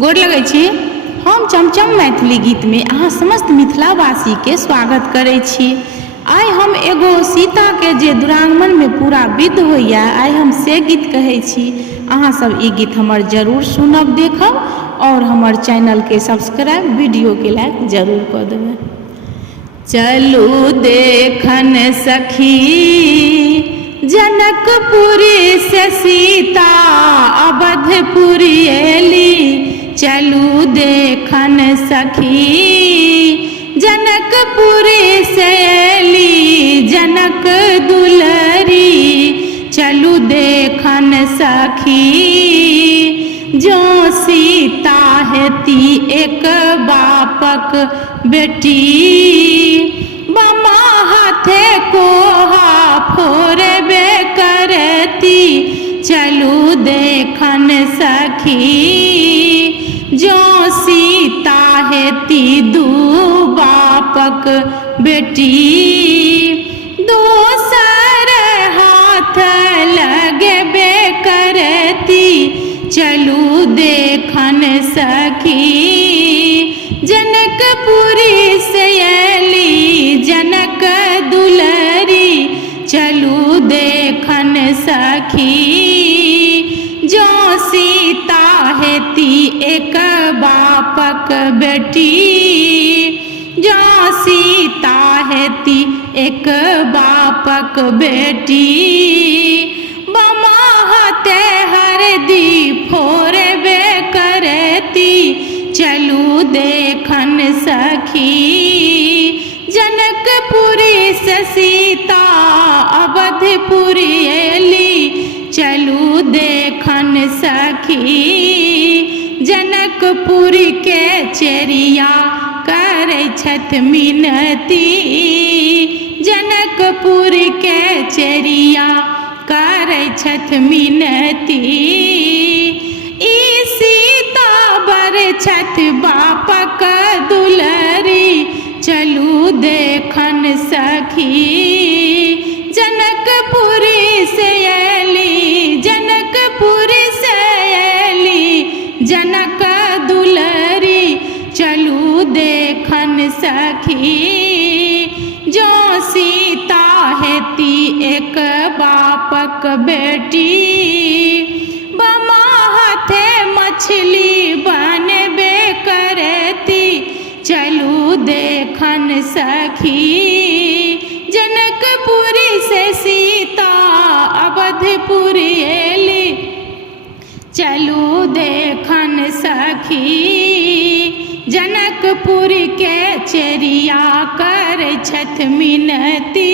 गोर लगै छी। हम चमचम मैथिली गीत में अहाँ समस्त मिथिलावासी के स्वागत करै छी। आइ हम एगो सीता के जे दुरागमन में पूरा विध होइया आइ हम से गीत कहै छी। अहाँ सब ई गीत हमर जरूर सुनब देखब और हमर चैनल के सब्सक्राइब वीडियो के लाइक जरूर कऽ देबै। चलू देखन सखी जनकपुरी से सीता अवधपुरी एली। चलू देखन सखी जनकपुरी से एली जनक दुलरी। चलू देखन सखी जो सीता हेती एक बापक बेटी। बामा हाथे कोहा फोड़बे करती। चलू देखन सखी जो सीता हेती दू बापक बेटी। दोसर हाथ लगबे करती। चलू देखन सखी जनकपुरी से एली जनक दुलरी। चलू देखन सखी जो सीता हेती एक बापक बेटी। जो सीता हेती एक बापक बेटी। बामा हाथे हरदी फोड़बे करती। चलू देखन सखी जनकपुरी से सीता अवधपुरी एली। चलू देखन सखी जनकपुरी के चेरिया करै छथ मिनती। जनकपुरी के चेरिया करै छथ मिनती। ई सीता बर छथ बापक दुलरी। चलू देखन सखी जनकपुरी से एली जनकपुरी से एली जनक दुलरी। चलू देखन सखी जो सीता हेती एक बापक बेटी। बामा हाथे मछली बनबे करती। चलू देखन सखी जनकपुरी से सीता अवधपुरी एली। चलू देखन सखी जनकपुरी के चेरिया करै छथ मिनती।